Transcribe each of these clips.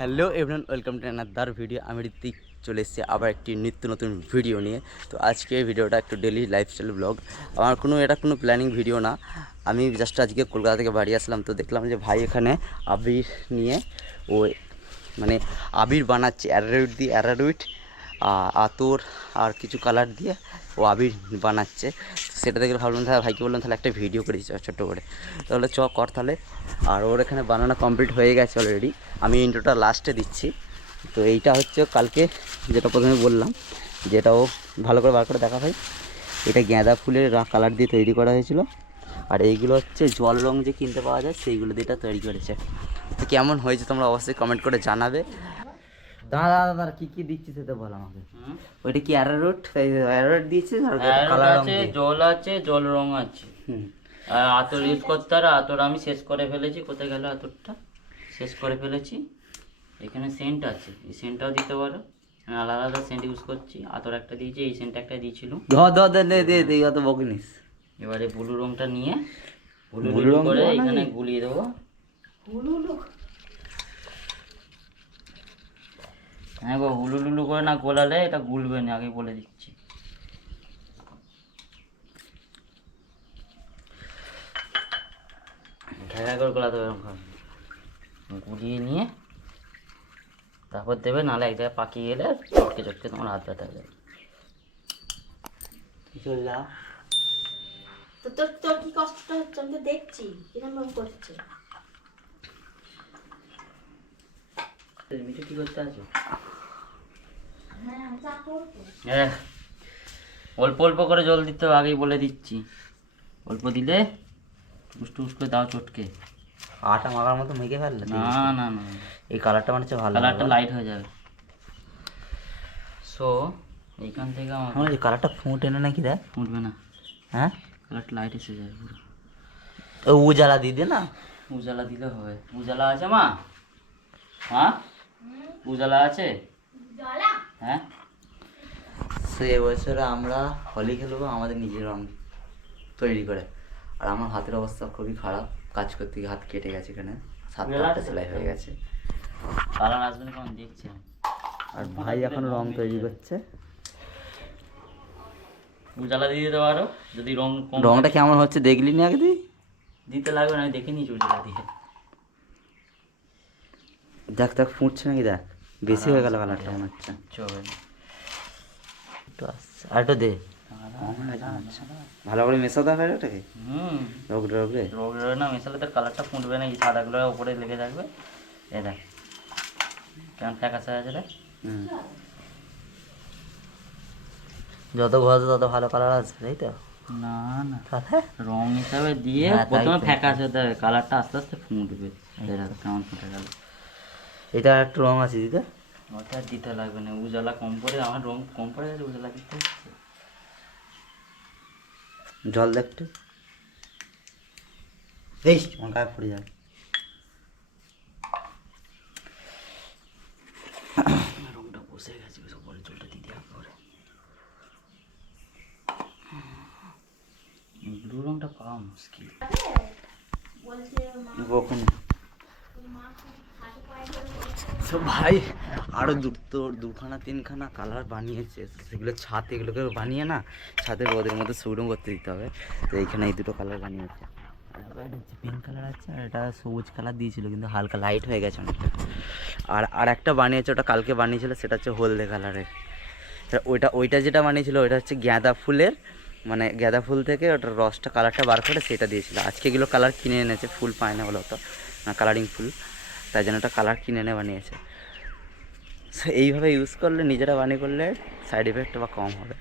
Hello everyone, welcome to another video আমি ঋত্বিক, চলে এসেছি আবার একটি নিত্য নতুন ভিডিও নিয়ে। তো আজকে ভিডিওটা একটু ডেলি লাইফস্টাইল ব্লগ আমার কোনো, এটা কোনো প্ল্যানিং ভিডিও না। আমি জাস্ট আজকে কলকাতা থেকে বাড়ি আসলাম, তো দেখলাম যে ভাই এখানে আবির নিয়ে ও মানে আবির বানাচ্ছে অ্যারারুইট দিয়ে অ্যারারুইট আতর আর কিছু কালার দিয়ে ও আবির বানাচ্ছে। সেটা দেখে ভাবলাম তাহলে ভাইকে বললাম তাহলে একটা ভিডিও করেছি চ, ছোট্ট করে। তাহলে চ, কর তাহলে। আর ওর এখানে বানানো কমপ্লিট হয়ে গেছে অলরেডি আমি ইন্ট্রোটা লাস্টে দিচ্ছি। তো এইটা হচ্ছে কালকে যেটা প্রথমে বললাম, যেটা ও ভালো করে বার করে দেখা ভাই এটা গাঁদা ফুলের কালার দিয়ে তৈরি করা হয়েছিল। আর এইগুলো হচ্ছে জল রং যে কিনতে পাওয়া যায়, সেইগুলো দিয়ে এটা তৈরি করেছে। তো কেমন হয়েছে তোমরা অবশ্যই কমেন্ট করে জানাবে। দাদা দাদা দাদা কী কী দিচ্ছিস সেটা বল আমাকে। ওইটা কি অ্যারারুট অ্যারারুট দিয়েছিস আর কালার আছে দিয়ে? জল আছে জল রং আছে। হুম। আর আতর ইউজ করতে আর আতর আমি শেষ করে ফেলেছি। কোথায় গেল আতরটা? শেষ করে ফেলেছি। এখানে সেন্ট আছে। এই সেন্টটাও দিতে পারো। আলাদা আলাদা সেন্ট ইউজ করছি। আতর একটা দিয়েছি এই সেন্ট একটা দিয়েছিল। ধ ধ দে দে দে দে অত বকিনিস এবারে ব্লু রংটা নিয়ে ব্লু ব্লু রং করে এখানে গুলিয়ে দেবো। হ্যাঁ গো হুলু করে না গোলালে এটা গুলবে না আগে বলে দিচ্ছি। ঢাকা করে গোলাতে হবে গুলিয়ে নিয়ে তারপর দেবে নাহলে এক জায়গায় পাকিয়ে গেলে চটকে চটকে তোমার হাত ব্যথা হয়ে যাবে। তোর তোর কি কষ্টটা হচ্ছে? আমি তো দেখছি কিরম করছে? মিঠে কি করতে আছো? হ্যাঁ এহ, অল্প অল্প করে জল দিতে হবে আগেই বলে দিচ্ছি। অল্প দিলে টুস টুস করে দাও চটকে। আটা মাখার মতো মেখে ফেললে না না না এই কালারটা মানে হচ্ছে ভালো কালারটা লাইট হয়ে যাবে। সো এইখান থেকে আমার যে কালারটা ফুটে না নাকি দেখ? ফুটবে না। হ্যাঁ? কালারটা লাইট এসে যাবে পুরো। ও উজালা দিয়ে দে না? উজালা দিলে হবে। উজালা আছে মা? হ্যাঁ? উজালা আছে? হ্যাঁ। সে এবছরে আমরা হোলি খেলব আমাদের নিজের রং তৈরি করে। আর আমার হাতের অবস্থা খুবই খারাপ কাজ করতে গিয়ে হাত কেটে গেছে এখানে সাত আটটা সেলাই হয়ে গেছে। কালার আসবে না কেমন দেখছি। আর ভাই এখন রং তৈরি করছে। উজালা দিয়ে দিতে পারো? যদি রং রংটা কেমন হচ্ছে দেখলি না আগে তুই? দিতে লাগবে না আমি দেখে নিয়েছি উজালা দিয়ে। দেখ দেখ ফুটছে নাকি দেখ। বেশি হয়ে গেল কালারটা মনে হচ্ছে একটু আসছে। আর একটু দে। ভালো করে মেশাতে হবে ওটাকে? হুম। রোগ রোগে রোগ রোগ না মেশালে তার কালারটা ফুটবে না এই সাদাগুলো উপরে লেগে থাকবে। এই দেখ। কেমন ফ্যাকাশে আছে রে হুম। যত ঘষে তত ভালো কালার আসবে তাই তো? না না। তাহলে রং হিসাবে দিয়ে হ্যাঁ, প্রথমে ফ্যাকাশে হতে হবে কালারটা আস্তে আস্তে ফুটবে। দেখো কেমন ফুটে গেল। এটা একটু রং আছে দিতে ওটা দিতে লাগবে না উজালা কম করে আমার রং কম পড়ে গেছে উজালা দিতে জল দেখ একটু। এই আমার গায়ে পড়ে যাবে। রংটা বসে গেছে বেশ পরে জলটা দিতে হবে পরে ব্লু রংটা পাওয়া মুশকিল। কখন তো ভাই আরও দু তো দুখানা, তিনখানা কালার বানিয়েছে। সেগুলো ছাদ, এগুলোকে বানিয়ে না ছাদে ওদের মধ্যে শুকনো করতে দিতে হবে। তো এইখানে এই দুটো কালার বানিয়েছে। পিঙ্ক কালার আছে, আর এটা সবুজ কালার দিয়েছিল, কিন্তু হালকা লাইট হয়ে গেছে অনেকটা। আর আর একটা বানিয়েছে, ওটা কালকে বানিয়েছিল, সেটা হচ্ছে হলদে কালারের ওইটা ওইটা যেটা বানিয়েছিল, ওইটা হচ্ছে গাঁদা ফুলের মানে গাঁদা ফুল থেকে ওটার রসটা কালারটা বার করে সেটা দিয়েছিল। আজকে এগুলো কালার কিনে এনেছে, ফুল পায় না বলো তো, না কালারিং ফুল। তাই জন্য ওটা কালার কিনে এনে বানিয়েছে। সো এইভাবে ইউজ করলে, নিজেরা বানিয়ে করলে সাইড এফেক্ট বা কম হবে।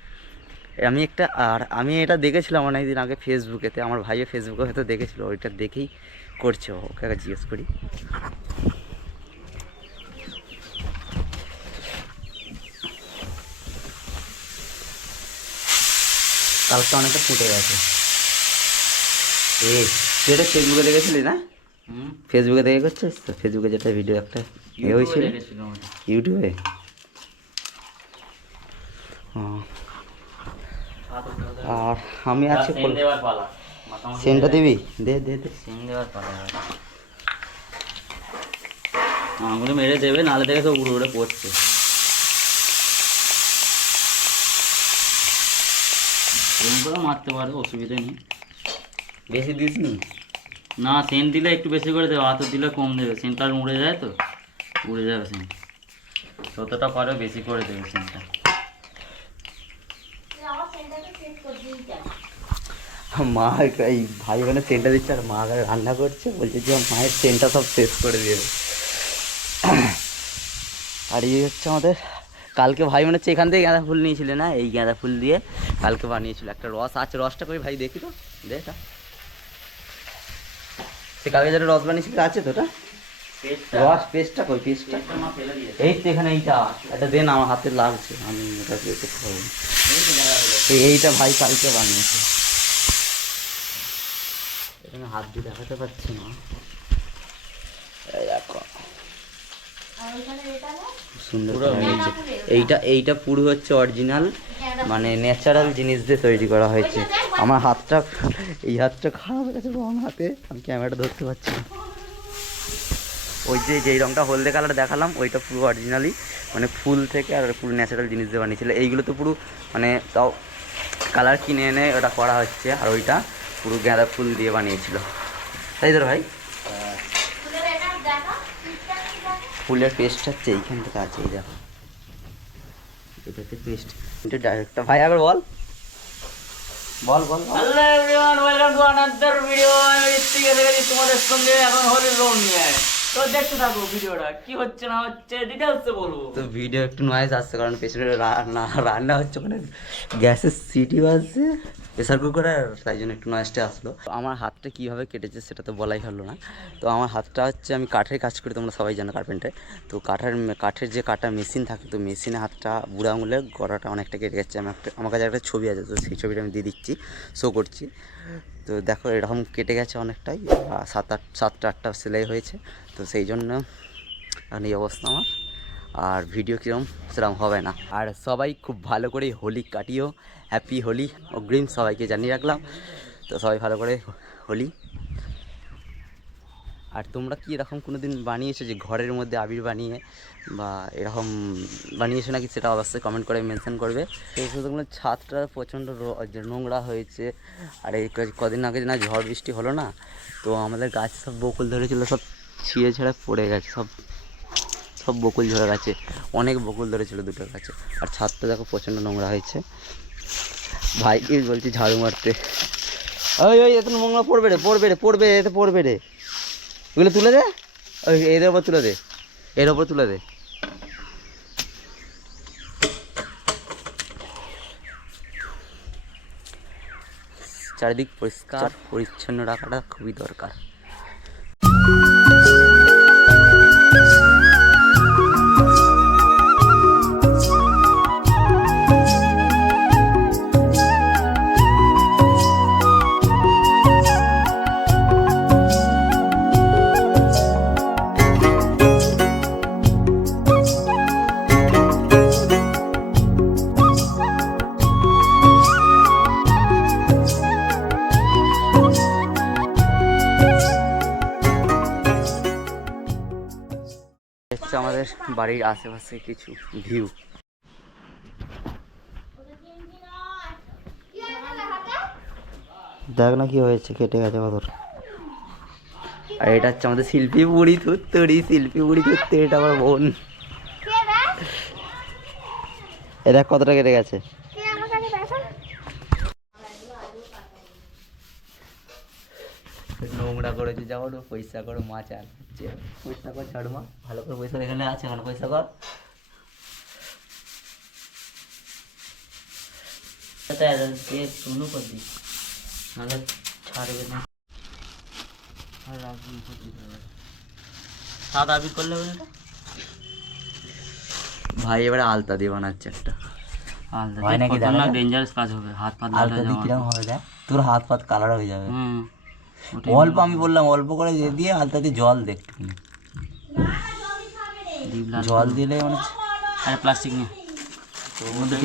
আমি একটা, আর আমি এটা দেখেছিলাম অনেক দিন আগে ফেসবুকেতে আমার ভাইও ফেসবুকে হয়তো দেখেছিল, ওইটা দেখেই করছে ওকে জিজ্ঞেস করি। কালকে অনেকটা ফুটে গেছে। এ তুই এটা ফেসবুকে দেখেছিলি না? ফেসবুকে দেখে করছিস তো? ফেসবুকে যেটা ভিডিও একটা এ হয়েছিল? ইউটিউবে আর আমি আছি সেন দেওয়ার পালা। মাথামুখি সেন্টটা দিবি? দে দে দে। সেন দেওয়ার পালা আঙুলে মেরে দেবে নালে থেকে সব উড়ে উড়ে পড়ছে। এরকম করে মারতে পারো অসুবিধা নেই। বেশি দিস নি? না, সেন্ট দিলে একটু বেশি করে দেবে আতর দিলে কম দেবে, সেন্টটা উড়ে যায় তো? উড়ে যাবে সেন্ট। যতটা পারো বেশি করে দেবে সেন্টটা। মা এই ভাই ওখানে সেন্টটা দিচ্ছে, আর মা রান্না করছে, বলছে যে মায়ের সেন্টটা সব শেষ করে দিয়ে। আর এই হচ্ছে আমাদের, কালকে ভাই মনে হচ্ছে এখান থেকে গাঁদা ফুল নিয়েছিলে না, এই গাঁদা ফুল দিয়ে কালকে বানিয়েছিল। একটা রস আছে, রসটা করে ভাই দেখি তো দেখ সে কালকে যেটা রস বানিয়েছিল আছে তো ওটা? রস পেস্টটা কই পেস্টটা? মা ফেলে দিয়েছে। এই তো এখানে এইটা এটা দেন আমার হাতে লাগছে আমি এটা না। এই এইটা ভাই কালকে বানিয়েছে। এখানে হাত দিয়ে দেখাতে পারছি না। এই দেখো। আর ওইখানে এটা না? খুব সুন্দর। এইটা এইটা পুরো হচ্ছে অরিজিনাল মানে ন্যাচারাল জিনিস দিয়ে তৈরি করা হয়েছে। আমার হাতটা এই হাতটা খারাপ হয়ে গেছে রং হাতে। আমি ক্যামেরাটা ধরতে পারছি না। ওই যে যেই রঙটা হলদে কালার দেখালাম ওইটা পুরো অরিজিনালি মানে ফুল থেকে আর পুরো ন্যাচারাল জিনিস দিয়ে বানিয়েছিল। এইগুলো তো পুরো মানে তাও কালার কিনে এনে ওটা করা হচ্ছে আর ওইটা পুরো গাঁদা ফুল দিয়ে বানিয়েছিল। তাই তো ভাই। ফুলের পেস্ট হচ্ছে এইখান থেকে আছে এই দেখো। ডাইরেক্টটা ভাই আবার বল। বল বল বল। Hello everyone welcome to another video আমি ঋত্বিক এসে তোমাদের সঙ্গে এখন নিয়ে। তো দেখতে থাকো ভিডিওটা কি হচ্ছে না হচ্ছে ডিটেলসে বলব। তো ভিডিও একটু নয়েজ আসছে কারণ পেছনে রান্না রান্না হচ্ছে ওখানে গ্যাসের সিটি বাজছে। প্রেসার কুকারে তাই জন্য একটু নয়েজটা আসলো। আমার হাতটা কীভাবে কেটেছে সেটা তো বলাই হলো না। তো আমার হাতটা হচ্ছে আমি কাঠের কাজ করি, তোমরা সবাই জানো কার্পেন্টে তো কাঠের কাঠের যে কাটা মেশিন থাকে, তো মেশিনে হাতটা বুড়ো আঙুলে গড়াটা অনেকটা কেটে গেছে আমি একটা, আমার কাছে একটা ছবি আছে, তো সেই ছবিটা আমি দিয়ে দিচ্ছি শো করছি। তো দেখো এরকম কেটে গেছে অনেকটাই সাত আট, সাতটা, আটটা সেলাই হয়েছে। তো সেই জন্য এখন এই অবস্থা আমার। আর ভিডিও কীরকম সেরকম হবে না। আর সবাই খুব ভালো করে হোলি কাটিও। হ্যাপি হোলি অগ্রিম সবাইকে জানিয়ে রাখলাম। তো সবাই ভালো করে হোলি। আর তোমরা কি এরকম কোনো দিন বানিয়েছো যে ঘরের মধ্যে আবির বানিয়ে বা এরকম বানিয়েছো নাকি সেটা অবশ্যই কমেন্ট করে মেনশন করবে। সেই শুধুগুলো ছাদটা প্রচণ্ড নোংরা হয়েছে। আর এই কদিন আগে না ঝড় বৃষ্টি হলো না। তো আমাদের গাছ সব বকুল ধরেছিল সব ছিঁড়ে ছেড়ে পড়ে গেছে, সব সব বকুল ঝরে গেছে। অনেক বকুল ধরেছিল দুটো গাছে। আর ছাদটা দেখো প্রচণ্ড নোংরা হয়েছে। ভাইকে বলছি ঝাড়ু মারতে। ওই ওই এত নোংরা পড়বে রে পড়বে রে পড়বে এতে পড়বে রে। ওগুলো তুলে দে। ওই এদের ওপর তুলে দে। এর ওপর তুলে দে। চারিদিক পরিষ্কার পরিচ্ছন্ন রাখাটা খুবই দরকার। বাড়ির আশেপাশে কিছু ভিউ। দেখ না কি হয়েছে কেটে গেছে কত আর এটা হচ্ছে আমাদের শিল্পী বুড়ি ধুত্তরি শিল্পী বুড়ি ধরতে এটা আমার বোন। এটা কতটা কেটে গেছে। নোংরা করেছে যাব পয়সা করে মাছ আর হচ্ছে। পয়সা কর ঝাড়ু মা ভালো করে পয়সা এখানে আছে এখানে পয়সা কর। দিয়ে শুনু করে দিই নাহলে ছাড়বে না। আর রাখুন ক্ষতি হবে করলে হবে ভাই এবারে আলতা দিয়ে বানাচ্ছে একটা। হয় নাকি ডেঞ্জারাস কাজ হবে হাত পা আলতা দিয়ে কীরকম হবে দেখ? তোর হাত পাত কালার হয়ে যাবে। হুম। অল্প আমি বললাম অল্প করে দিয়ে দিয়ে আলতা দিয়ে জল দে একটুখানি। জল দিলে মানে আরে প্লাস্টিক নিয়ে।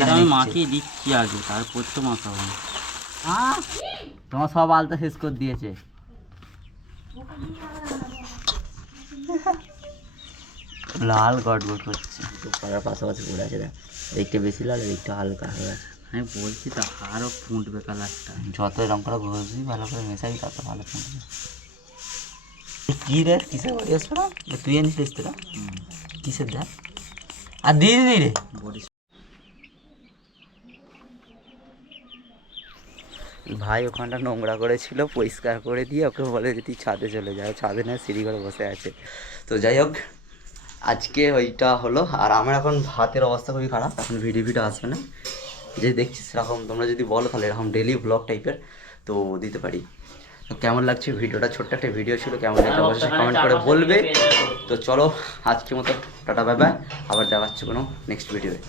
এটা আমি মাখিয়ে দিচ্ছি আগে তারপর তো মাখাবো। আহ, তোমার সব আলতা শেষ করে দিয়েছে। লাল গট গট করছে। একটু পাশাপাশি পড়ে আছে দেখ। এদিকটা বেশি লাল এদিকটা হালকা হয়ে আছে। আমি বলছি তো আরও ফুটবে কালারটা যত এরকম করে ঘষবি ভালো করে মেশাবি, তত ভালো ফুটবে কি রে? কিসের বাড়ি আসবে না? তুই এনেছিলিস তোরা কিসের দেখ? আর দিয়ে দিনি রে। ভাই ওখানটা নোংরা করেছিল, পরিষ্কার করে দিয়ে ওকে বলে যে, তুই ছাদে চলে যাও ছাদে না সিঁড়ি ঘরে বসে আছে। তো যাই হোক, আজকে ওইটা হলো। আর আমার এখন হাতের অবস্থা খুবই খারাপ, এখন ভিডিও ভিডিও আসবে না। যে দেখছিস সেরকম তোমরা যদি বলো তাহলে এরকম ডেলি ব্লগ টাইপের তো দিতে পারি। তো কেমন লাগছে ভিডিওটা? ছোট্ট একটা ভিডিও ছিল কেমন লাগছে অবশ্যই কমেন্ট করে বলবে। তো চলো আজকের মতো টাটা বাই বাই আবার দেখা হচ্ছে কোনো নেক্সট ভিডিওয়ে